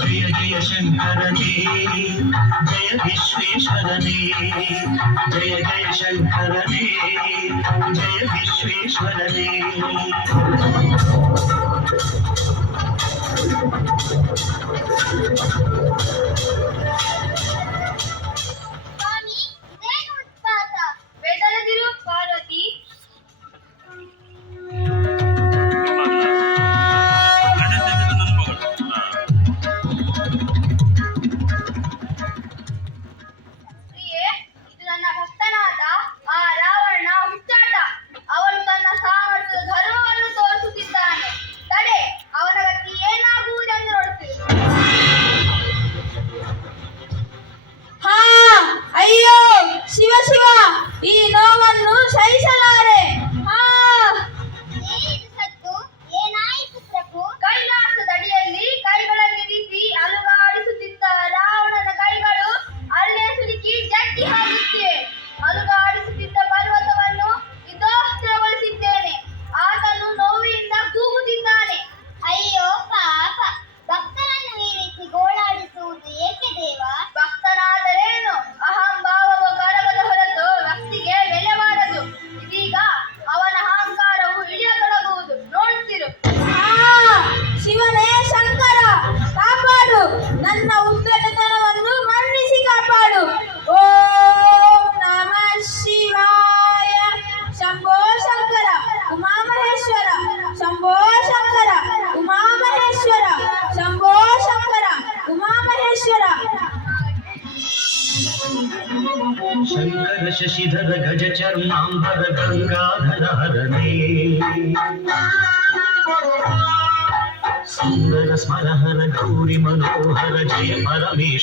जय जय शंकरने जय विश्वेश्वरने जय जय शंकरने जय विश्वेश्वरने ಸ್ವಾಮಿ, ಇದೇನು ಉತ್ಪಾತ? ಬೆದರದಿರು ಪಾರ್ವತಿ. ಪ್ರಿಯೆ, ಇದು ನನ್ನ ಭಕ್ತನಾದ ಆ ರಾವಣನ ಹುಚ್ಚಾಟ. ಅವನು ತನ್ನ ಸಾಮರ್ಥ್ಯದ ಧರ್ಮವನ್ನು ತೋರಿಸುತ್ತಿದ್ದಾನೆ. ತಡೆ, ಅವನ ಗತಿ ಏನಾಗುವುದೆಂದು ನೋಡುತ್ತಿರು. ಹಾ, ಅಯ್ಯೋ ಶಿವ ಶಿವ, ಈ ನೋವನ್ನು ಸಹಿಸಲಾರೆ. ಹಾ, ಏನಿದು ಸದ್ದು? ಏನಾಯಿತು ಪ್ರಭು? ಕೈಲಾಸದಡಿಯಲ್ಲಿ ಕೈಗಳನ್ನಿರಿಸಿ ಅಲುಗಾಡಿಸುತ್ತಿದ್ದ ರಾವಣನ ಕೈಗಳು ಅಲ್ಲೇ ಸಿಲುಕಿ ಜಟ್ಟಿ ಹಾಕುತ್ತಿವೆ. ಅಲುಗಾಡಿಸುತ್ತಿದ್ದ ಪರ್ವತವನ್ನು ವಿಧ್ವಂಸಗೊಳಿಸಿದ್ದೇನೆ. ಆತನು ನೋವಿನಿಂದ ಕೂಗುತ್ತಿದ್ದಾನೆ. ಅಯ್ಯೋ ಪಾಪ, ಭಕ್ತರನ್ನು ಈ ರೀತಿ ಗೋಳಾಡಿಸುವುದು ಏಕೆ ದೇವ? ಭಕ್ತನಾದರೇನು, ಅಹಂಭಾವವು ಕರಗದ ಹೊರತು ಭಕ್ತಿಗೆ ಬೆಲೆ ಮಾಡದು. ಇದೀಗ ಅವನ ಅಹಂಕಾರವು ಇಳಿಯತೊಡಗುವುದು, ನೋಡುತ್ತಿರು. ಶಿವನೇ ಶಂಕರ, ಕಾಪಾಡು, ನನ್ನ ಉದ್ದಟತನವನ್ನು ಮನ್ನಿಸಿ ಕಾಪಾಡು. ಓಂ ನಮಃ ಶಿವಾಯ. ಶಂಭೋ ಶಂಕರ ಉಮಾಮಹೇಶ್ವರ, ಶಂಭೋ ಶಂಕರ ಉಮಾಮಹೇಶ್ವರ, ಶಂಭೋ ಶಂಕರ ಉಮಾಮಹೇಶ್ವರ. शंकर शशिधर गज चर्मांबर गंगाधर हरणे सुंदर स्मरहर गौरी मनोहर जय परमेश्वर